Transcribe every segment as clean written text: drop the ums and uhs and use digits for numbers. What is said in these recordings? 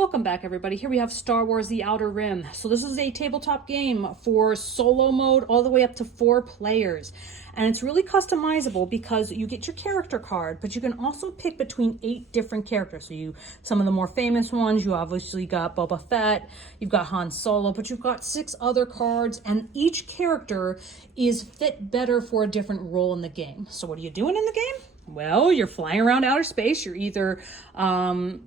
Welcome back, everybody. Here we have Star Wars The Outer Rim. So this is a tabletop game for solo mode all the way up to 4 players. And it's really customizable because you get your character card, but you can also pick between 8 different characters. So some of the more famous ones, you obviously got Boba Fett, you've got Han Solo, but you've got 6 other cards, and each character is fit better for a different role in the game. So what are you doing in the game? Well, you're flying around outer space. You're either hauling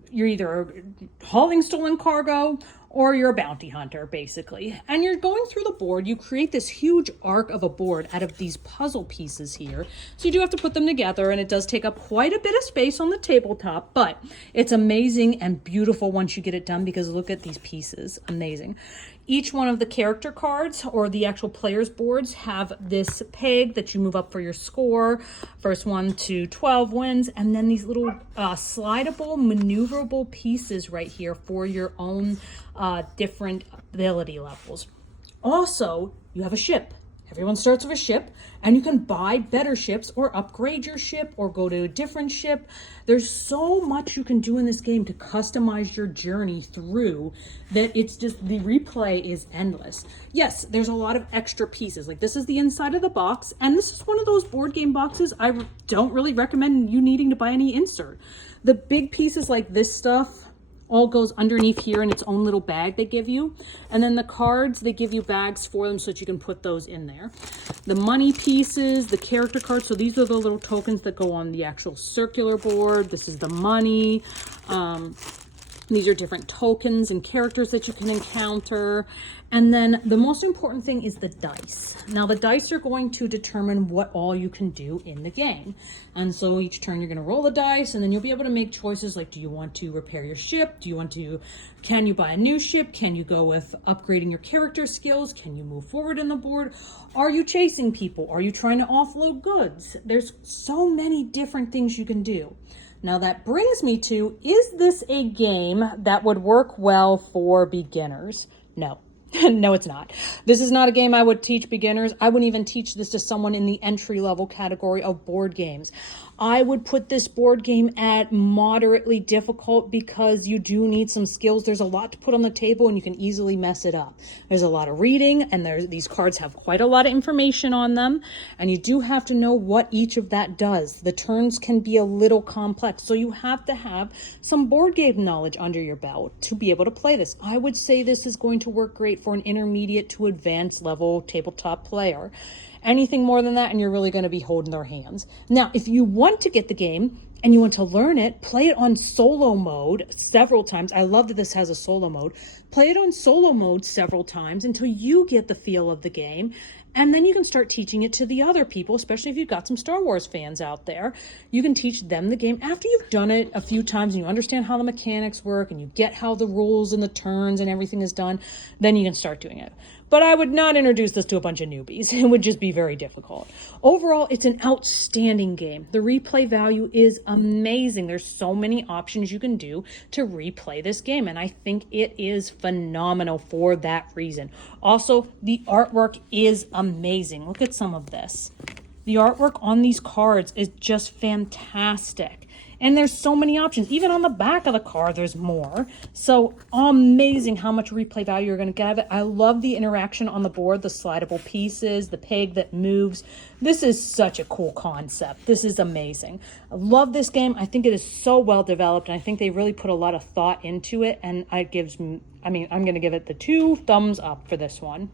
stolen cargo or you're a bounty hunter, basically. And you're going through the board. You create this huge arc of a board out of these puzzle pieces here. So you do have to put them together, and it does take up quite a bit of space on the tabletop, but it's amazing and beautiful once you get it done because look at these pieces. Amazing. Each one of the character cards or the actual players boards have this peg that you move up for your score. First 1 to 12 wins, and then these little slidable, maneuverable pieces right here for your own different ability levels. Also, you have a ship. Everyone starts with a ship, and you can buy better ships or upgrade your ship or go to a different ship. There's so much you can do in this game to customize your journey through that it's just, the replay is endless. Yes, there's a lot of extra pieces. Like this is the inside of the box, and this is one of those board game boxes I don't really recommend you needing to buy any insert. The big pieces like this stuff all goes underneath here in its own little bag they give you. And then the cards, they give you bags for them so that you can put those in there. The money pieces, the character cards, so these are the little tokens that go on the actual circular board. This is the money. These are different tokens and characters that you can encounter. And then the most important thing is the dice. Now the dice are going to determine what all you can do in the game. And so each turn you're going to roll the dice, and then you'll be able to make choices like, do you want to repair your ship? Can you buy a new ship? Can you go with upgrading your character skills? Can you move forward in the board? Are you chasing people? Are you trying to offload goods? There's so many different things you can do. Now that brings me to, is this a game that would work well for beginners? No. No, it's not. This is not a game I would teach beginners. I wouldn't even teach this to someone in the entry-level category of board games. I would put this board game at moderately difficult because you do need some skills. There's a lot to put on the table and you can easily mess it up. There's a lot of reading, and these cards have quite a lot of information on them, and you do have to know what each of that does. The turns can be a little complex, so you have to have some board game knowledge under your belt to be able to play this. I would say this is going to work great for an intermediate to advanced level tabletop player. Anything more than that, and you're really going to be holding their hands. Now, if you want to get the game and you want to learn it, play it on solo mode several times. I love that this has a solo mode. Play it on solo mode several times until you get the feel of the game. And then you can start teaching it to the other people, especially if you've got some Star Wars fans out there. You can teach them the game after you've done it a few times and you understand how the mechanics work and you get how the rules and the turns and everything is done. Then you can start doing it. But I would not introduce this to a bunch of newbies. It would just be very difficult. Overall, it's an outstanding game. The replay value is amazing. There's so many options you can do to replay this game, and I think it is phenomenal for that reason. Also, the artwork is amazing. Look at some of this. The artwork on these cards is just fantastic. And there's so many options. Even on the back of the card, there's more. So amazing how much replay value you're going to get. I love the interaction on the board, the slidable pieces, the peg that moves. This is such a cool concept. This is amazing. I love this game. I think it is so well developed, and I think they really put a lot of thought into it. And I'm going to give it the 2 thumbs up for this one.